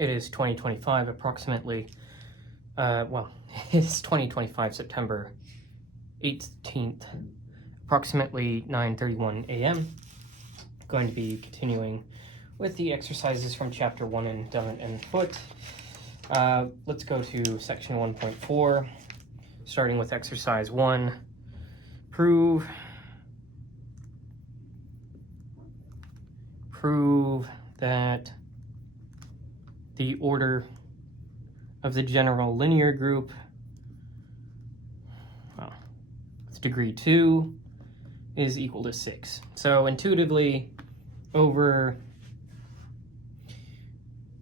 It is 2025, approximately, well, it's 2025, September 18th, approximately 9:31 a.m. Going to be continuing with the exercises from chapter 1 in Dumb and Foot. Let's go to section 1.4, starting with exercise 1. Prove that the order of the general linear group, well, with degree 2 is equal to 6. So intuitively, over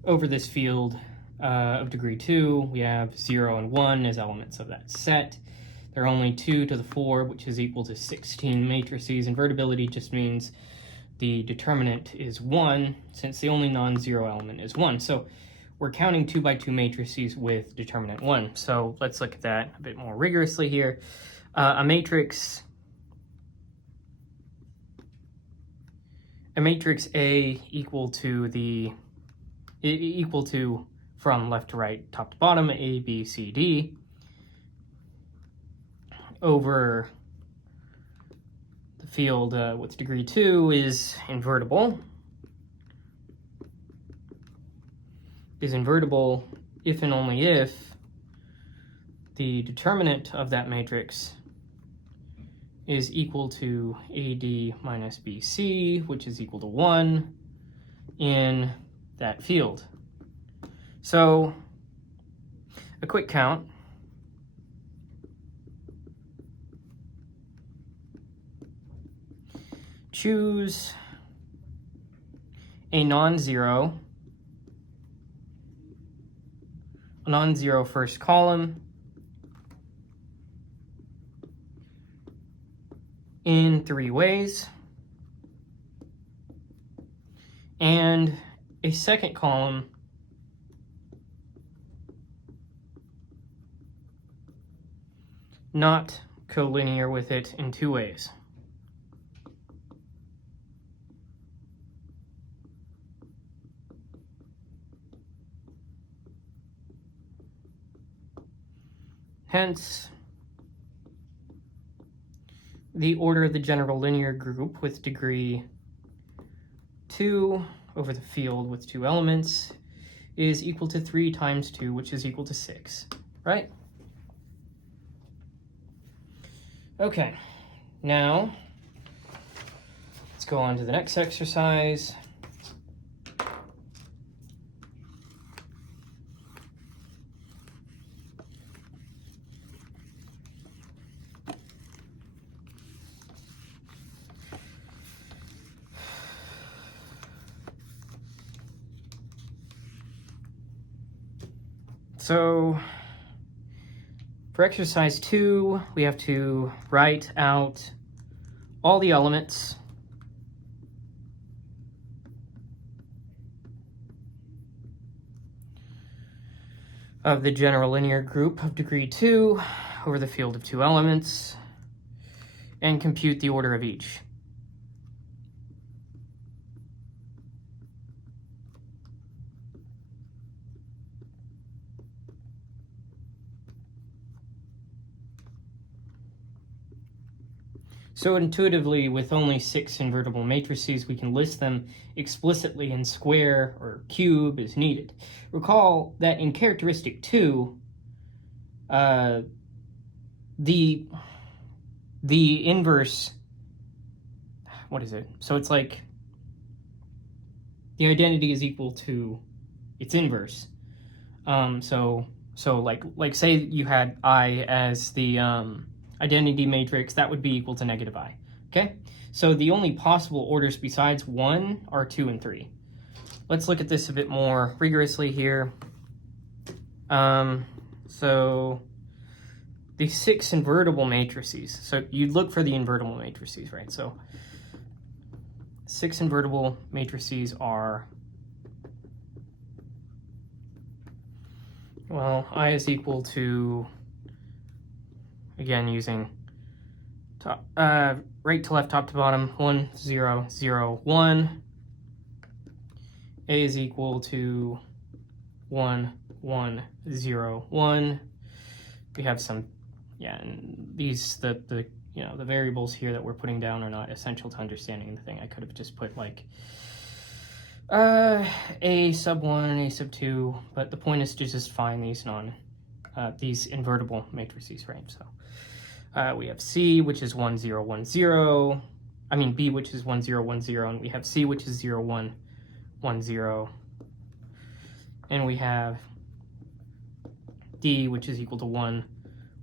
this field of degree 2, we have 0 and 1 as elements of that set. There are only 2 to the 4, which is equal to 16 matrices. Invertibility just means the determinant is 1, since the only non-zero element is 1. So we're counting 2 by 2 matrices with determinant 1. So let's look at that a bit more rigorously here. A matrix A equal to from left to right, top to bottom, A, B, C, D, over the field with degree 2 is invertible. Is invertible if and only if the determinant of that matrix is equal to AD minus BC, which is equal to 1 in that field. So a quick count. Choose a non-zero first column in 3 ways, and a second column not collinear with it in 2 ways. Hence, the order of the general linear group with degree 2 over the field with 2 elements is equal to 3 times 2, which is equal to 6, right? Okay, now let's go on to the next exercise. So for exercise 2, we have to write out all the elements of the general linear group of degree 2 over the field of 2 elements and compute the order of each. So intuitively, with only 6 invertible matrices, we can list them explicitly in square or cube as needed. Recall that in characteristic 2, the inverse, what is it? So it's like the identity is equal to its inverse. So like say you had I as the identity matrix, that would be equal to negative I, okay? So the only possible orders besides 1 are 2 and 3. Let's look at this a bit more rigorously here. So the 6 invertible matrices, so you'd look for the invertible matrices, right? So 6 invertible matrices are, well, I is equal to, again, using top, right to left, top to bottom, 1, 0, 0, 1. A is equal to 1, 1, 0, 1. We have some, and these, the variables here that we're putting down are not essential to understanding the thing. I could have just put like a sub 1 and a sub 2, but the point is to just find these invertible matrices, right? So we have C, which is 1, 0, 1, 0. I mean B, which is 1, 0, 1, 0, and we have C, which is 0, 1, 1, 0. And we have D, which is equal to 1,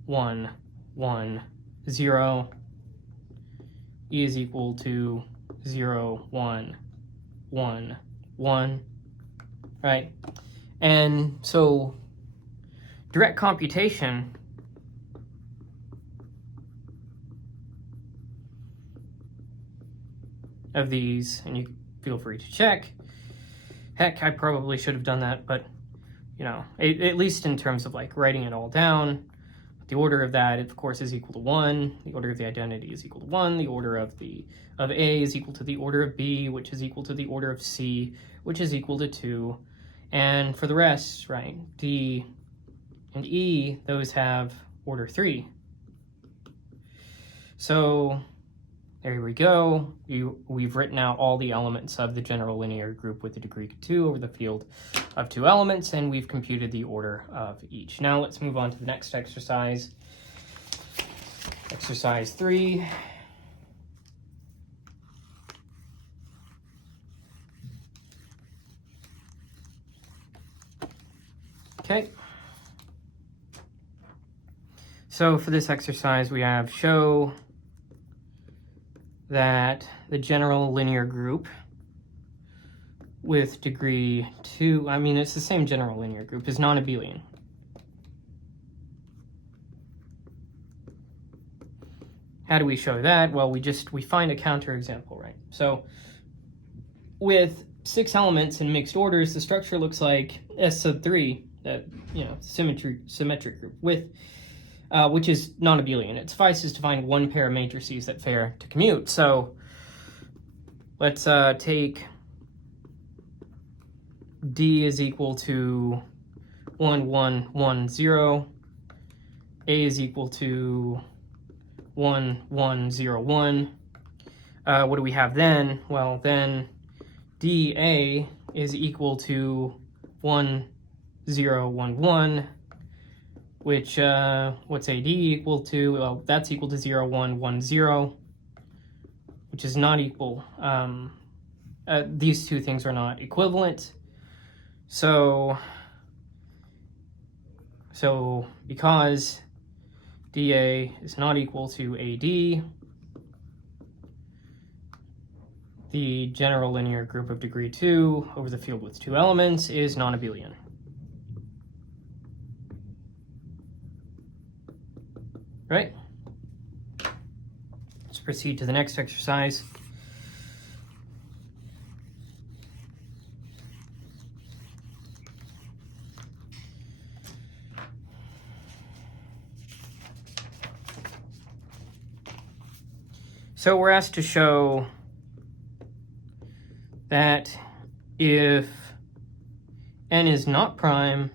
1, 1, 0. E is equal to 0, 1, 1, 1, right? And so direct computation of these, and you feel free to check. Heck, I probably should have done that, but at least in terms of like writing it all down, the order of that, of course, is equal to 1. The order of the identity is equal to 1. The order of A is equal to the order of B, which is equal to the order of C, which is equal to 2. And for the rest, right, D and E, those have order 3. So there we go. We've written out all the elements of the general linear group with a degree 2 over the field of 2 elements, and we've computed the order of each. Now let's move on to the next exercise. Exercise 3. Okay. So for this exercise, we have show that the general linear group with degree 2, I mean, it's the same general linear group, is non-abelian. How do we show that? Well, we find a counterexample, right? So with 6 elements in mixed orders, the structure looks like S sub 3, that, symmetric group with which is non-abelian. It suffices to find one pair of matrices that fare to commute. So let's take D is equal to 1, 1, 1, 0. A is equal to 1, 1, 0, 1. What do we have then? Well, then DA is equal to 1, 0, 1, 1. Which, what's AD equal to? Well, that's equal to 0, 1, 1, 0, which is not equal. These two things are not equivalent. So because DA is not equal to AD, the general linear group of degree 2 over the field with 2 elements is non-abelian. Right? Let's proceed to the next exercise. So we're asked to show that if n is not prime,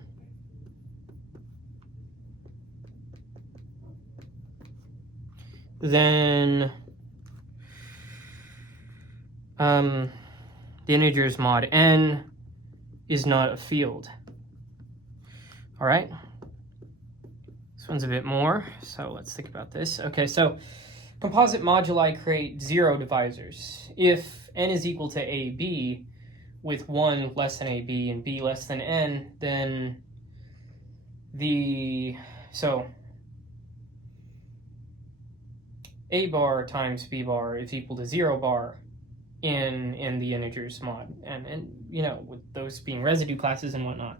then the integers mod n is not a field. All right? This one's a bit more, so let's think about this. Okay, so composite moduli create 0 divisors. If n is equal to ab with 1 less than ab and b less than n, then a bar times b bar is equal to 0 bar in the integers mod, and with those being residue classes and whatnot.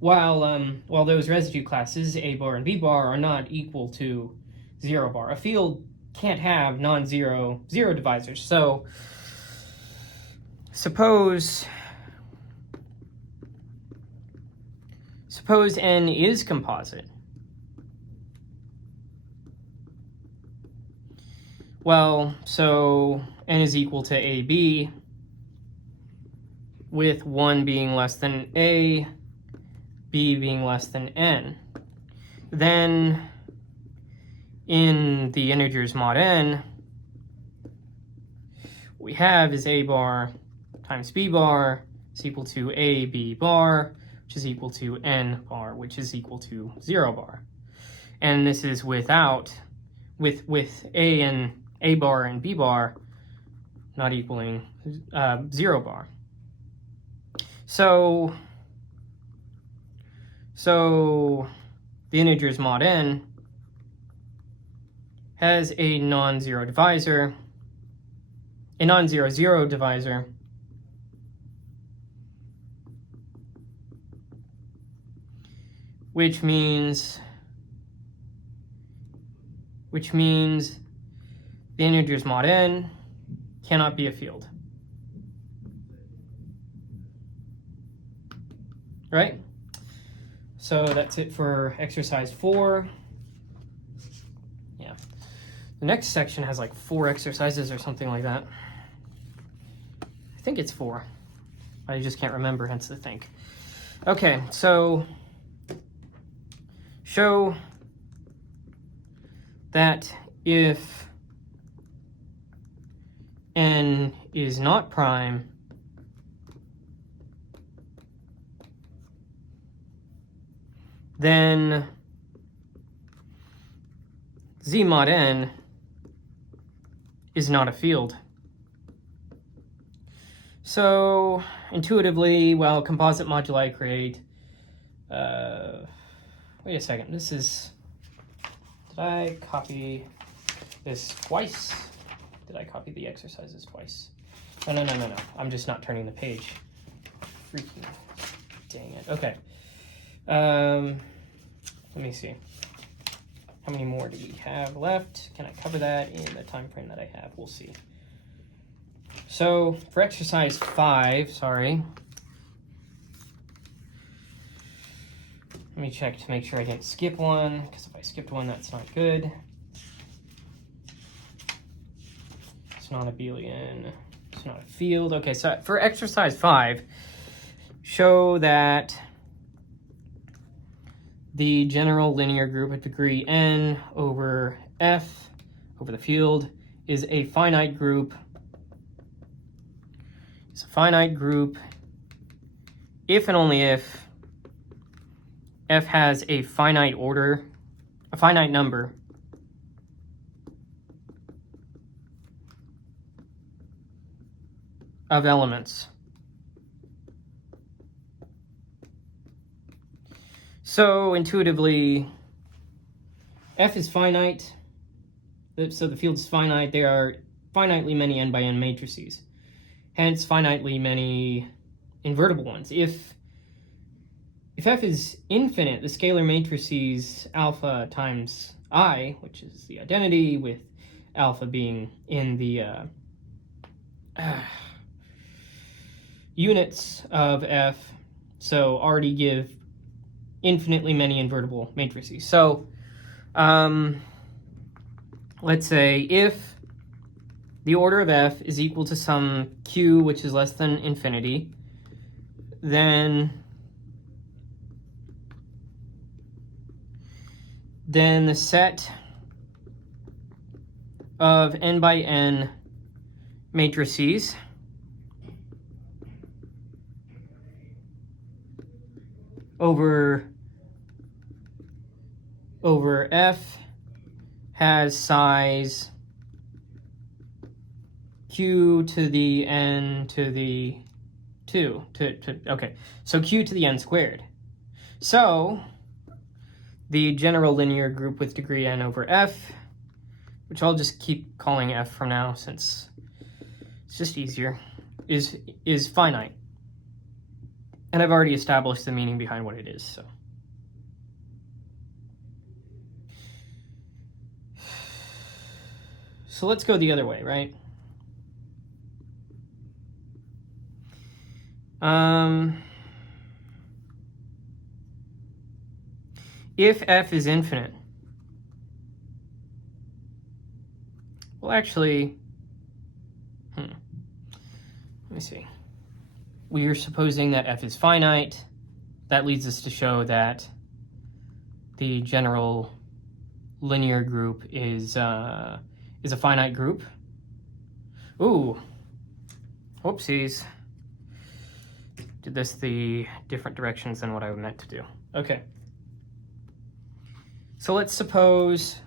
While those residue classes a bar and b bar are not equal to 0 bar, a field can't have non-zero 0 divisors. So suppose n is composite. Well, so n is equal to ab with 1 being less than a b being less than n. Then in the integers mod n, what we have is a bar times b bar is equal to a b bar, which is equal to n bar, which is equal to 0 bar. And this is with a bar and b bar not equaling 0 bar. So the integers mod n has a non-zero divisor, a non-zero zero divisor, which means the integers mod n cannot be a field. Right? So that's it for exercise 4. Yeah. The next section has like 4 exercises or something like that. I think it's 4. I just can't remember, hence the think. Okay, so show that if n is not prime, then Z mod n is not a field. So intuitively, well, composite moduli create, wait a second, this is, did I copy this twice? Did I copy the exercises twice? No, I'm just not turning the page. Freaking dang it. Okay. Let me see. How many more do we have left? Can I cover that in the time frame that I have? We'll see. So for exercise 5, sorry. Let me check to make sure I didn't skip one, because if I skipped one, that's not good. It's not abelian. It's not a field. Okay, so for exercise 5, show that the general linear group of degree n over f over the field is a finite group. It's a finite group if and only if f has a finite order, a finite number of elements. So intuitively, f is finite, so the field is finite. There are finitely many n by n matrices, hence finitely many invertible ones. If f is infinite, the scalar matrices alpha times I, which is the identity with alpha being in the units of f, so already give infinitely many invertible matrices. So let's say if the order of f is equal to some q which is less than infinity, then the set of n by n matrices over f has size q to the n to the 2 okay, so q to the n squared. So the general linear group with degree n over f, which I'll just keep calling f from now since it's just easier, is finite. And I've already established the meaning behind what it is, so. So let's go the other way, right? If f is infinite, well, actually, let me see. We are supposing that f is finite, that leads us to show that the general linear group is a finite group. Ooh, whoopsies. Did this the different directions than what I meant to do. Okay. So let's suppose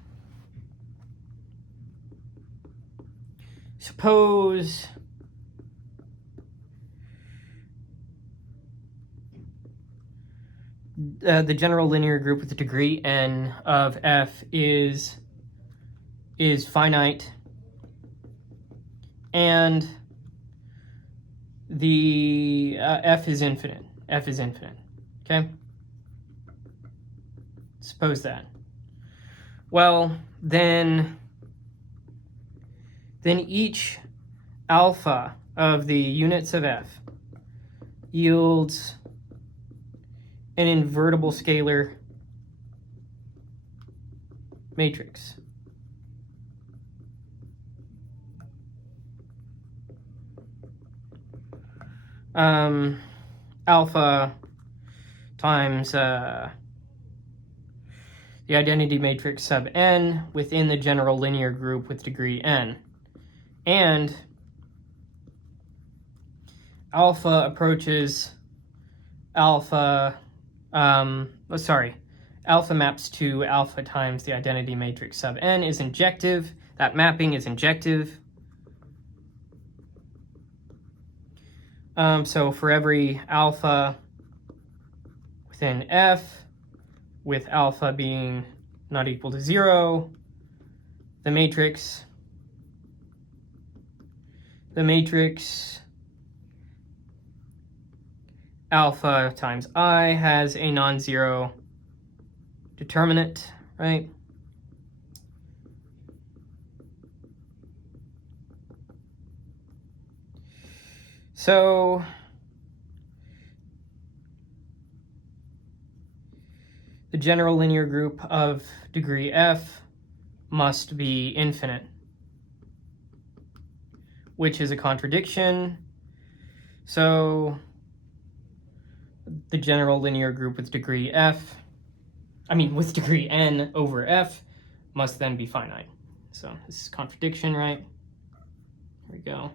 the general linear group with the degree n of f is finite, and the f is infinite. F is infinite. Okay? Suppose that. Well, then each alpha of the units of f yields an invertible scalar matrix. Alpha times the identity matrix sub n within the general linear group with degree n. And alpha approaches alpha, alpha maps to alpha times the identity matrix sub n is injective. That mapping is injective. So for every alpha within f, with alpha being not equal to 0, the matrix alpha times I has a non-zero determinant, right? So the general linear group of degree f must be infinite, which is a contradiction. So the general linear group with degree with degree n over f must then be finite. So this is contradiction, right? Here we go.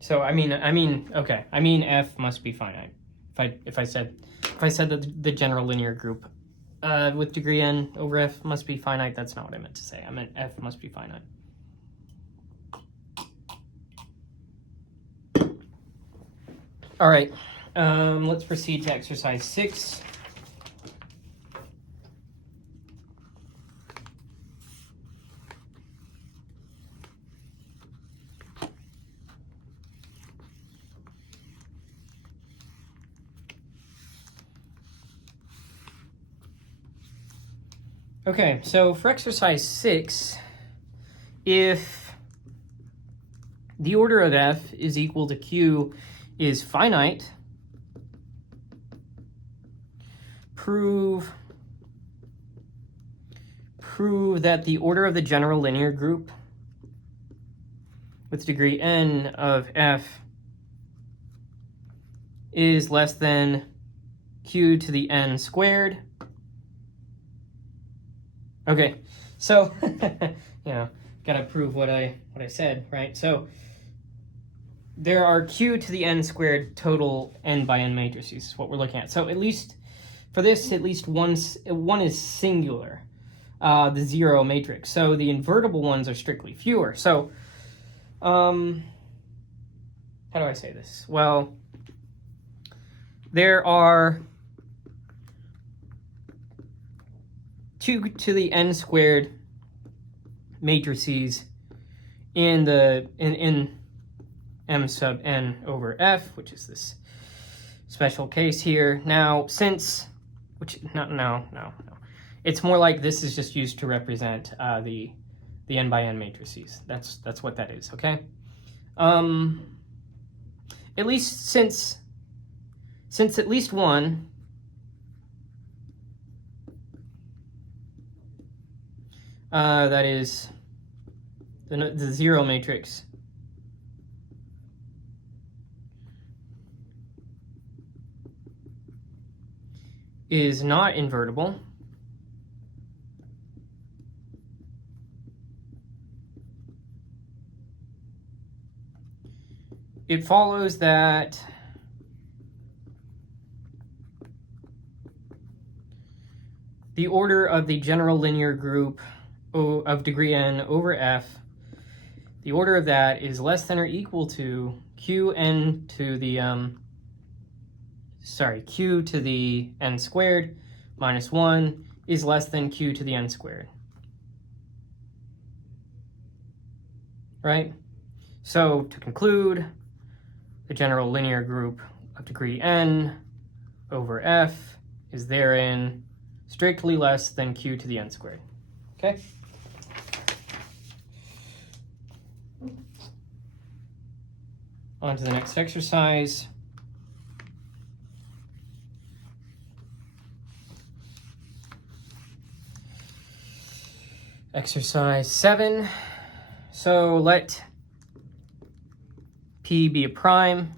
So I mean f must be finite. If I said that the general linear group with degree n over f must be finite, that's not what I meant to say. I meant f must be finite. All right, let's proceed to exercise 6. Okay, so for exercise 6, if the order of f is equal to q is finite, prove that the order of the general linear group with degree n of f is less than q to the n squared. Okay, so gotta prove what I said, right? So there are q to the n squared total n by n matrices is what we're looking at. So at least for this, at least one is singular, the 0 matrix. So the invertible ones are strictly fewer. So how do I say this? Well, there are 2 to the n squared matrices in m sub n over f, which is this special case here. Now, it's more like this is just used to represent the n by n matrices. That's what that is. Okay. At least since at least one that is the zero matrix is not invertible. It follows that the order of the general linear group of degree n over f, the order of that is less than or equal to qn to the q to the n squared minus 1 is less than q to the n squared. Right? So to conclude, the general linear group of degree n over f is therein strictly less than q to the n squared. Okay? On to the next exercise. Exercise 7. So let P be a prime.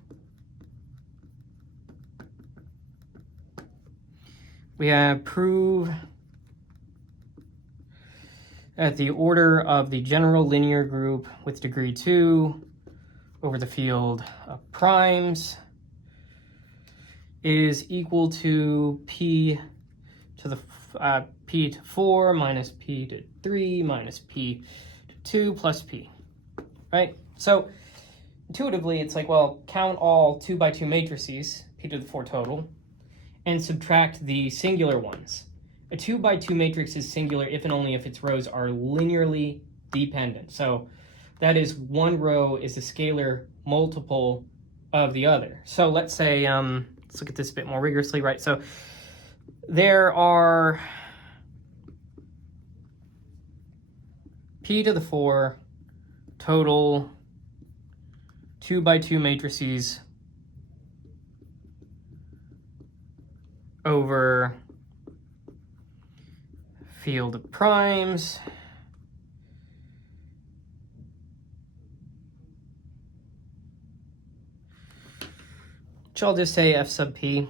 We have prove that the order of the general linear group with degree 2 over the field of primes is equal to P to the P to 4 minus P to 3 minus P to 2 plus P, right? So intuitively, it's like, well, count all 2 by 2 matrices, P to the 4 total, and subtract the singular ones. A 2 by 2 matrix is singular if and only if its rows are linearly dependent. So that is one row is a scalar multiple of the other. So let's say, let's look at this a bit more rigorously, right? So there are P to the 4 total 2 by 2 matrices over field of primes. Which I'll just say F sub P.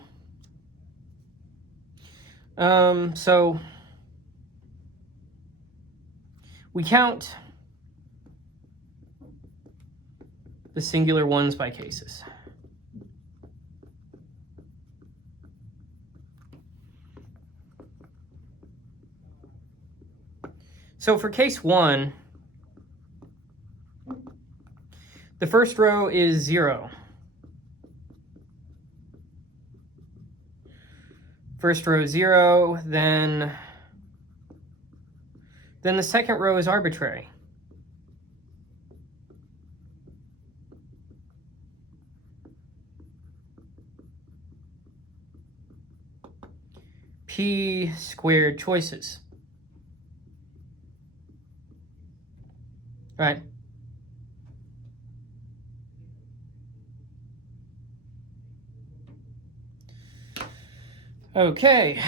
So we count the singular ones by cases. So for case 1, the first row is 0. First row 0, then the second row is arbitrary. P squared choices. Right? Okay,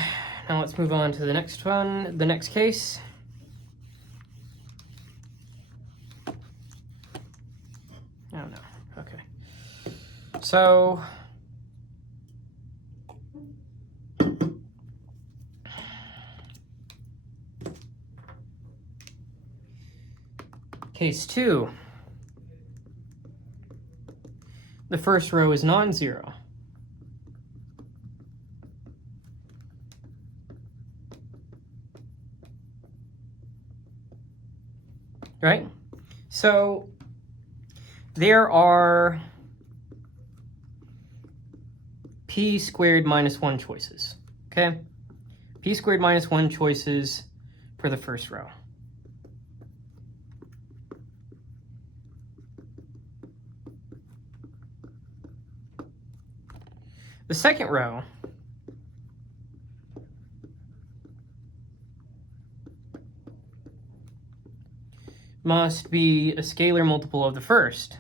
now let's move on to the next one, the next case. Oh no, okay. So case 2, the first row is non-zero. Right? So there are P squared minus 1 choices, okay? P squared minus 1 choices for the first row. The second row must be a scalar multiple of the first.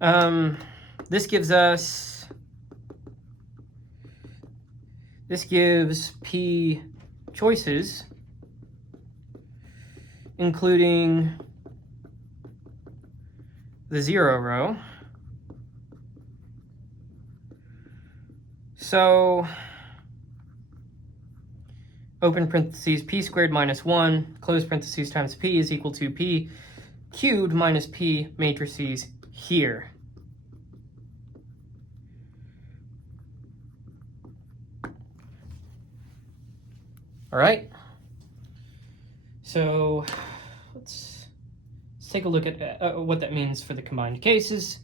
This gives P choices, including the 0 row. So, open parentheses, p squared minus 1, close parentheses times p is equal to p cubed minus p matrices here. All right. So let's take a look at what that means for the combined cases.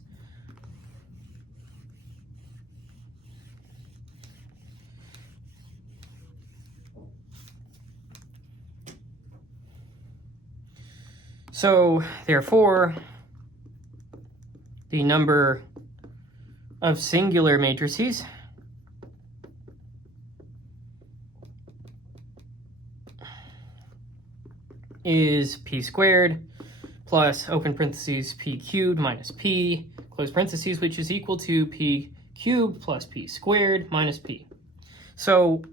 So therefore, the number of singular matrices is p squared plus open parentheses p cubed minus p, close parentheses, which is equal to p cubed plus p squared minus p. So